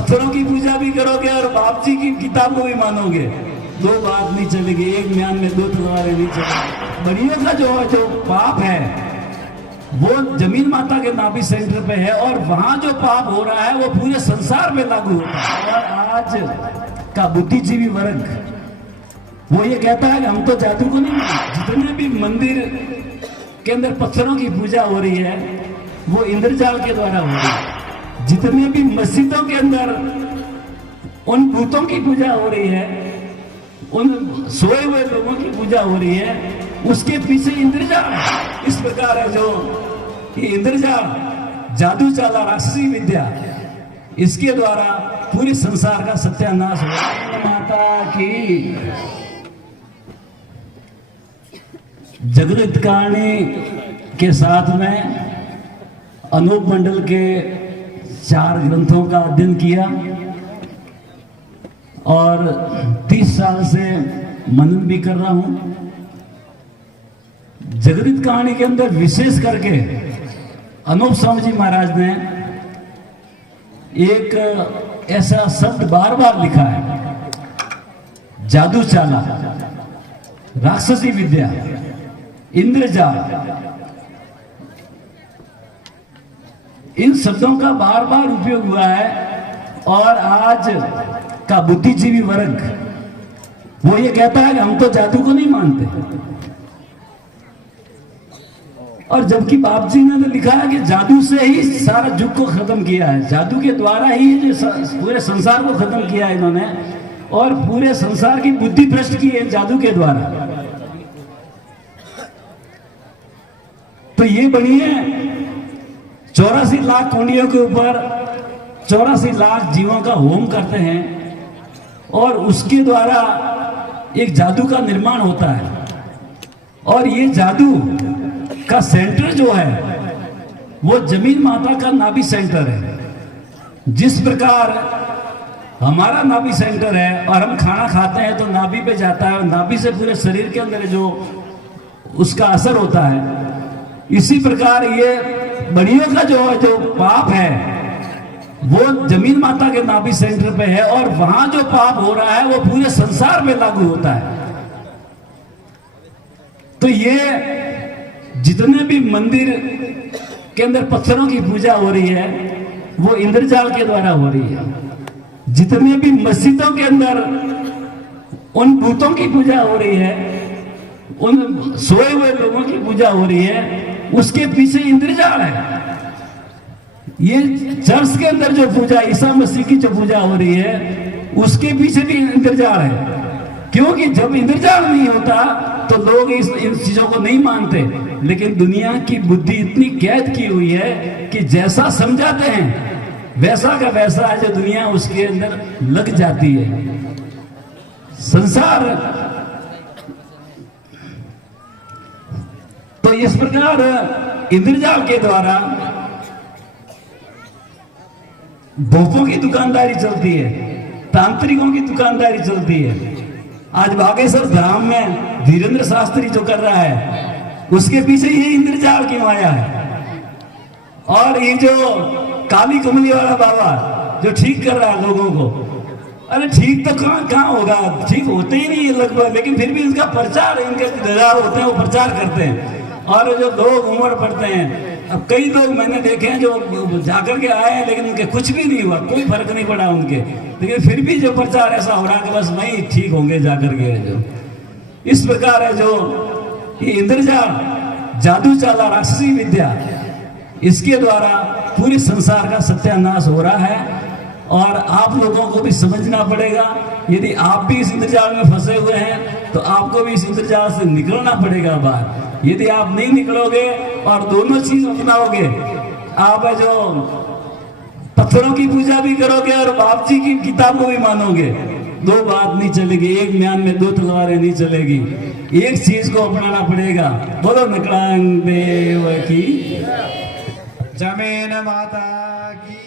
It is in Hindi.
पत्थरों की पूजा भी करोगे और बाप जी की किताब को भी मानोगे, दो बात नहीं चलेगी, एक म्यान में दो तलवारें नहीं चलेगी। बड़ियों का जो पाप है वो जमीन माता के नाभि सेंटर पे है, और वहां जो पाप हो रहा है वो पूरे संसार में लागू होता है। और आज का बुद्धिजीवी वर्ग वो ये कहता है कि हम तो जादू को नहीं मानते। जितने भी मंदिर के अंदर पत्थरों की पूजा हो रही है वो इंद्रजाल के द्वारा हो रही है। जितने भी मस्जिदों के अंदर उन भूतों की पूजा हो रही है, उन सोए हुए लोगों की पूजा हो रही है, उसके पीछे इंद्रजाल है। इस प्रकार है जो ये इंद्रजाल, जादू चाला, राक्षसी विद्या, इसके द्वारा पूरे संसार का सत्यानाश हो। माता की जगृत कहानी के साथ में अनूप मंडल के 4 ग्रंथों का अध्ययन किया और 30 साल से मनन भी कर रहा हूं। जगृत कहानी के अंदर विशेष करके अनूप स्वामी जी महाराज ने एक ऐसा शब्द बार बार लिखा है, जादू चाला, राक्षसी विद्या, इंद्रजाल। इन शब्दों का बार बार उपयोग हुआ है, और आज का बुद्धिजीवी वर्ग वो ये कहता है कि हम तो जादू को नहीं मानते। और जबकि बाप जी ने तो लिखा है कि जादू से ही सारा युग को खत्म किया है, जादू के द्वारा ही जो पूरे संसार को खत्म किया है इन्होंने, और पूरे संसार की बुद्धि भ्रष्ट की है जादू के द्वारा। तो ये बनिए 84 लाख कुंडियों के ऊपर 84 लाख जीवों का होम करते हैं, और उसके द्वारा एक जादू का निर्माण होता है। और ये जादू का सेंटर जो है वो जमीन माता का नाभि सेंटर है। जिस प्रकार हमारा नाभि सेंटर है और हम खाना खाते हैं तो नाभि पे जाता है, और नाभि से पूरे शरीर के अंदर जो उसका असर होता है, इसी प्रकार ये बड़ियों का जो पाप है वो जमीन माता के नाभि सेंटर पे है, और वहां जो पाप हो रहा है वो पूरे संसार में लागू होता है। तो ये जितने भी मंदिर के अंदर पत्थरों की पूजा हो रही है वो इंद्रजाल के द्वारा हो रही है। जितने भी मस्जिदों के अंदर उन भूतों की पूजा हो रही है, उन सोए हुए लोगों की पूजा हो रही है, उसके पीछे इंद्रजाल है। ये चर्च के अंदर जो पूजा, ईसा मसीह की जो पूजा हो रही है, उसके पीछे भी इंद्रजाल है। क्योंकि जब इंद्रजाल नहीं होता तो लोग इन चीजों को नहीं मानते, लेकिन दुनिया की बुद्धि इतनी कैद की हुई है कि जैसा समझाते हैं वैसा का वैसा है, जो दुनिया उसके अंदर लग जाती है। संसार तो इस प्रकार इंद्रजाल के द्वारा भोपों की दुकानदारी चलती है, तांत्रिकों की दुकानदारी चलती है। आज बागेश्वर धाम में धीरेन्द्र शास्त्री जो कर रहा है उसके पीछे ये इंद्रजाल की माया है। और ये जो काली कमली वाला बाबा जो ठीक कर रहा है लोगों को, अरे ठीक तो कहाँ होगा, ठीक होते ही नहीं है लगभग, लेकिन फिर भी इनका प्रचार, इनके दलाल होते हैं वो प्रचार करते हैं। और जो लोग उमड़ पड़ते हैं, अब कई लोग मैंने देखे हैं जो जाकर के आए हैं लेकिन उनके कुछ भी नहीं हुआ, कोई फर्क नहीं पड़ा उनके, लेकिन फिर भी जो प्रचार ऐसा हो रहा है कि बस वही ठीक होंगे जाकर के। जो इस प्रकार है जो ये इंद्रजाल, जादू चाला, राक्षसी विद्या, इसके द्वारा पूरे संसार का सत्यानाश हो रहा है। और आप लोगों को भी समझना पड़ेगा, यदि आप भी इस इंद्रजाल में फंसे हुए हैं तो आपको भी इस इंद्रजाल से निकलना पड़ेगा बाहर। यदि आप नहीं निकलोगे और दोनों चीज अपनाओगे, आप जो पत्थरों की पूजा भी करोगे और बाप जी की किताब को भी मानोगे, दो बात नहीं चलेगी, एक म्यान में दो तलवारें नहीं चलेगी। एक चीज को अपनाना पड़ेगा। बोलो नकलांग देव की, जमीन माता की।